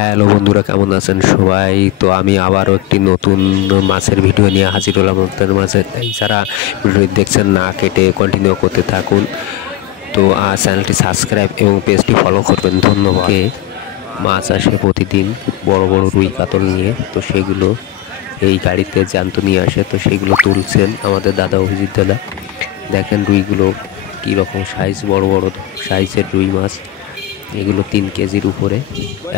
Hello বন্ধুরা, কেমন আছেন সবাই? তো আমি আবারও একটি নতুন মাছের ভিডিও নিয়ে হাজির হলাম আপনাদের মাঝে। যারা ভিডিও দেখছেন না কেটে কন্টিনিউ করতে থাকুন। তো চ্যানেলটি সাবস্ক্রাইব এবং পেজটি ফলো করবেন। ধন্যবাদ। মাছ আসে প্রতিদিন বড় বড় রুই কাতল নিয়ে, তো সেগুলো এই গাড়িতে জ্যান্ত নিয়ে আসে, তো সেগুলো তুলছেন আমাদের দাদা, অভিজিৎ দাদা। দেখেন রুইগুলো কীরকম সাইজ, বড় বড় সাইজের রুই মাছ। এগুলো 3 কেজির উপরে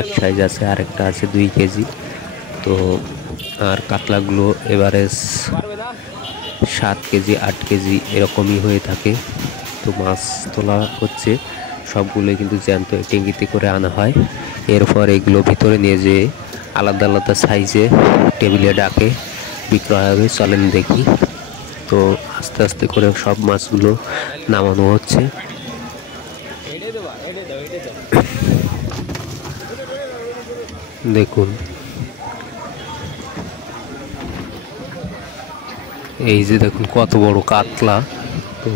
এক সাইজ আছে, আরেকটা আছে 2 কেজি। তো আর কাতলাগুলো এভারেজ 7 কেজি 8 কেজি এরকমই হয়ে থাকে। তো মাছ তোলা হচ্ছে, সবগুলোই কিন্তু জ্যান্ত টেঙ্গিতে করে আনা হয়। এরপর এগুলো ভিতরে নিয়ে যেয়ে আলাদা আলাদা সাইজে টেবিলে ডাকে বিক্রয় হবে। চলেন দেখি। তো আস্তে আস্তে করে সব মাছগুলো নামানো হচ্ছে। দেখুন, এই যে দেখুন কত বড় কাতলা। তো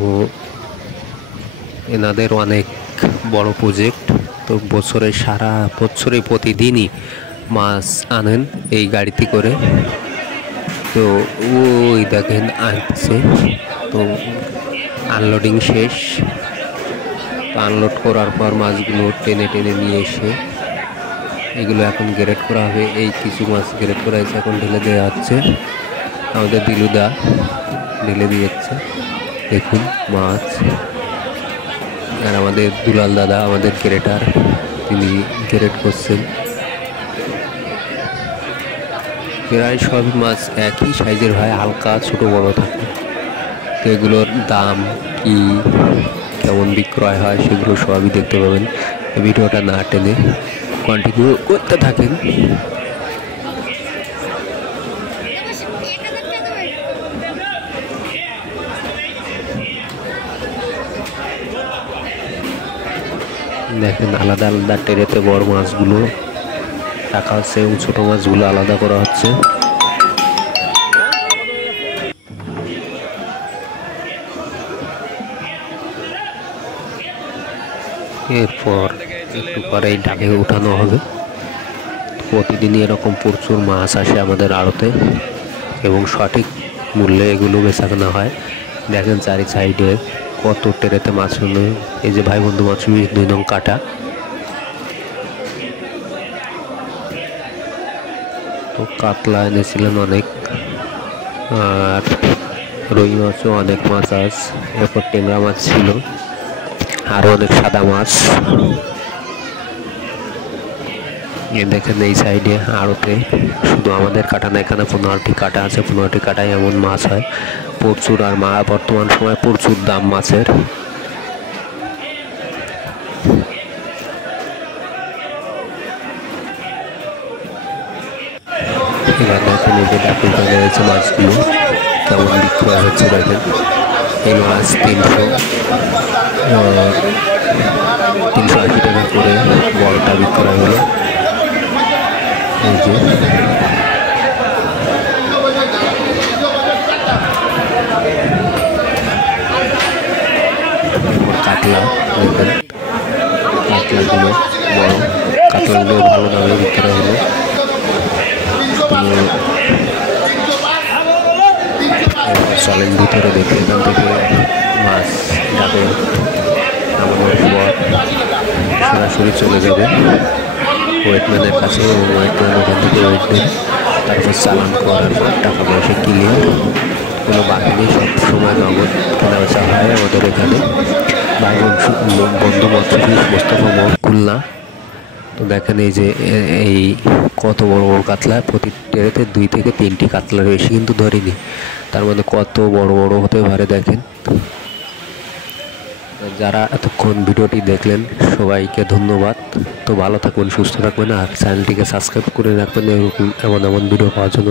এনাদের অনেক বড় প্রজেক্ট। তো সারা বছরে প্রতিদিনই মাছ আনেন এই গাড়িতে করে। তো ওই দেখেন আসছে, তো আনলোডিং শেষ। তো আনলোড করার পর মাছগুলো টেনে টেনে নিয়ে এসে এগুলো এখন গ্রেড করা হবে। এই কিছু মাছ গ্রেড করা হয়েছে, এখন ঢেলে দেওয়া হচ্ছে। আমাদের দিলুদা ঢেলে দিয়েছে। দেখুন মাছ। আর আমাদের দুলাল দাদা, আমাদের গ্রেটার, তিনি গ্রেড করছেন। প্রায় সব মাছ একই সাইজের হয়, হালকা ছোট বড় থাকে। তো এগুলোর দাম কি, কেমন বিক্রয় হয়, সেগুলো সবই দেখতে পাবেন। ভিডিওটা না টেনে কন্টিনিউ করতে থাকেন। দেখেন আলাদা আলাদা ট্রেতে বড় মাছগুলো রাখা হচ্ছে এবং ছোট মাছগুলো আলাদা করা হচ্ছে। এরপর একটু পরে এই ডাকে উঠানো হবে। প্রতিদিনই এরকম প্রচুর মাছ আসে আমাদের আড়তে এবং সঠিক মূল্যে এগুলো বেচাকেনা হয়। দেখেন চারি সাইডে কত ট্রেতে মাছ হলো। এই যে ভাই বন্ধু মাছ 2 নং কাটা। তো কাতলা এনেছিলেন অনেক, আর রুই মাছও অনেক মাছ আছে। এরপর ট্যাংরা মাছ ছিল, আরও অনেক সাদা মাছ। দেখেন এই সাইডে আড়তে শুধু আমাদের কাটা না, এখানে 15টি কাটা আছে। 15টি কাটায় এমন মাছ হয় প্রচুর। আর বর্তমান সময় প্রচুর দাম মাছের। এবার দেখেন এই যে ডাকুর কাটা রয়েছে মাছগুলো কেমন বিক্রয় হচ্ছে। দেখেন এই মাছ 380 টাকা করে বড়টা বিক্রয় হলো। এই যে কাতলা, দেখেন কাতলাগুলো বড়, কাতলাগুলো ভালো দামে বিক্রয় হলো। চলেন ভিতরে দেখে, এখান থেকে মাছ যাবে নামানোর পর সরাসরি চলে যাবে ওয়েটম্যানের কাছে, এবং ওয়েটম্যান ওখান থেকে ওয়েট দেবে। তারপর চালান করার পর টাকা পয়সা ক্লিয়ার। কোনো বাকি নেই, সব সময় নগদ কেনা বেচা হয় আমাদের এখানে। ভাই বন্ধু মৎস্যফিস মোস্তফা মোড়, খুলনা। তো দেখেন এই যে এই কত বড় বড় কাতলা। প্রতি ট্রেতে 2 থেকে 3টি কাতলার বেশি কিন্তু ধরিনি, তার মধ্যে কত বড় বড় হতে পারে দেখেন। যারা এতক্ষণ ভিডিওটি দেখলেন সবাইকে ধন্যবাদ। তো ভালো থাকবেন, সুস্থ থাকবেন, আর চ্যানেলটিকে সাবস্ক্রাইব করে রাখবেন এমন ভিডিও পাওয়ার জন্য।